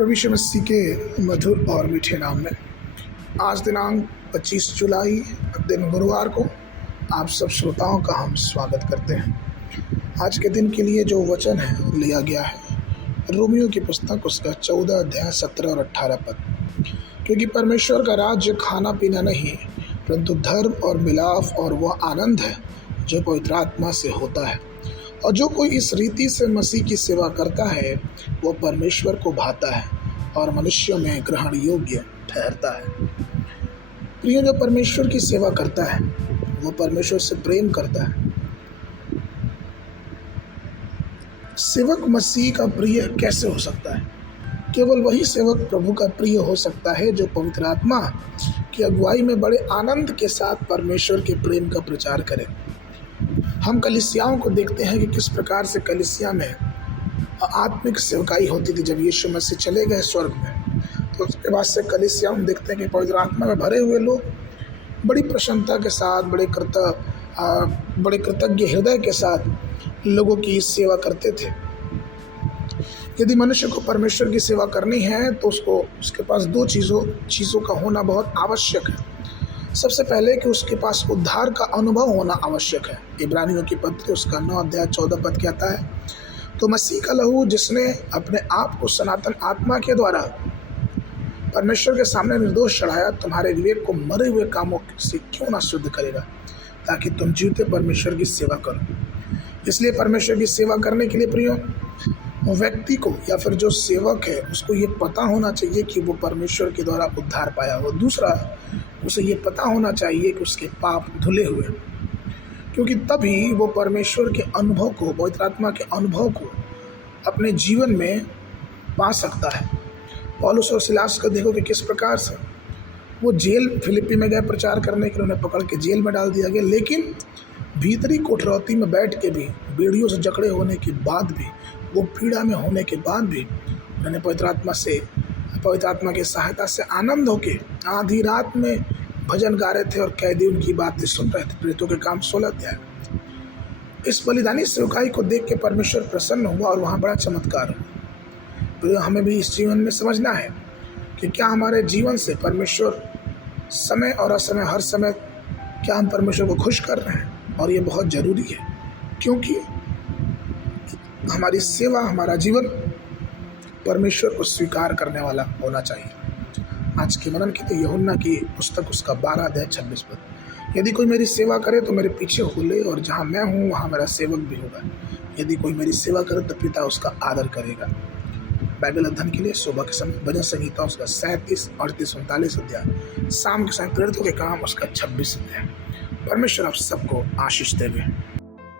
प्रभु यीशु मसीह के मधुर और मीठे नाम में आज दिनांक 25 जुलाई दिन गुरुवार को आप सब श्रोताओं का हम स्वागत करते हैं। आज के दिन के लिए जो वचन है लिया गया है रोमियो की पुस्तक उसका 14 अध्याय 17 और 18 पद। क्योंकि परमेश्वर का राज्य खाना पीना नहीं परंतु धर्म और मिलाप और वह आनंद है जो पवित्र आत्मा से होता है। और जो कोई इस रीति से मसीह की सेवा करता है वो परमेश्वर को भाता है और मनुष्यों में ग्रहण योग्य ठहरता है। प्रिय, जो परमेश्वर की सेवा करता है वो परमेश्वर से प्रेम करता है। सेवक मसीह का प्रिय कैसे हो सकता है? केवल वही सेवक प्रभु का प्रिय हो सकता है जो पवित्र आत्मा की अगुवाई में बड़े आनंद के साथ परमेश्वर के प्रेम का प्रचार करे। हम कलीसियाओं को देखते हैं कि किस प्रकार से कलीसिया में आत्मिक सेवकाई होती थी। जब यीशु मसीह चले गए स्वर्ग में तो उसके बाद से कलीसिया हम देखते हैं कि पवित्र आत्मा में भरे हुए लोग बड़ी प्रसन्नता के साथ बड़े कृतज्ञ हृदय के साथ लोगों की सेवा करते थे। यदि मनुष्य को परमेश्वर की सेवा करनी है तो उसके पास दो चीज़ों का होना बहुत आवश्यक है। सबसे पहले कि उसके पास उद्धार का अनुभव होना आवश्यक है। इब्रानियों की पत्री उसका 9 अध्याय 14 पद कहता है, तो मसीह का लहू जिसने अपने आप को सनातन आत्मा के द्वारा परमेश्वर के सामने निर्दोष चढ़ाया तुम्हारे विवेक को मरे हुए कामों से क्यों ना शुद्ध करेगा ताकि तुम जीवते परमेश्वर की सेवा करो। इसलिए परमेश्वर की सेवा करने के लिए प्रियो व्यक्ति को या फिर जो सेवक है उसको ये पता होना चाहिए कि वो परमेश्वर के द्वारा उद्धार पाया हो। दूसरा, उसे ये पता होना चाहिए कि उसके पाप धुले हुए, क्योंकि तभी वो परमेश्वर के अनुभव को, पवित्र आत्मा के अनुभव को अपने जीवन में पा सकता है। पौलुस और सिलास को देखो कि किस प्रकार से वो जेल फिलिप्पी में गए प्रचार करने के लिए, उन्हें पकड़ के जेल में डाल दिया गया, लेकिन भीतरी कोठरौती में बैठ के भी, बेड़ियों से जकड़े होने के बाद भी, वो पीड़ा में होने के बाद भी उन्होंने पवित्र आत्मा की सहायता से आनंद होके आधी रात में भजन गा रहे थे और कैदी उनकी बातें सुन रहे थे। प्रेरितों के काम 16 अध्याय। इस बलिदानी सेवकाई को देख के परमेश्वर प्रसन्न हुआ और वहाँ बड़ा चमत्कार हुआ। तो हमें भी इस जीवन में समझना है कि क्या हमारे जीवन से परमेश्वर समय और असमय, हर समय क्या हम परमेश्वर को खुश कर रहे हैं। और ये बहुत ज़रूरी है, क्योंकि हमारी सेवा, हमारा जीवन परमेश्वर को स्वीकार करने वाला होना चाहिए। आज के मनन की तो यूहन्ना की पुस्तक उसका 12 अध्याय 26 पद। यदि कोई मेरी सेवा करे तो मेरे पीछे हुले, और जहाँ मैं हूँ वहाँ मेरा सेवक भी होगा। यदि कोई मेरी सेवा करे तो पिता उसका आदर करेगा। बाइबल अध्ययन के लिए सुबह के समय भजन संहिता उसका 37, 38, 39 अध्याय, शाम के समय प्रेरितों के काम उसका 26 अध्याय। परमेश्वर आप सबको आशीष देवे।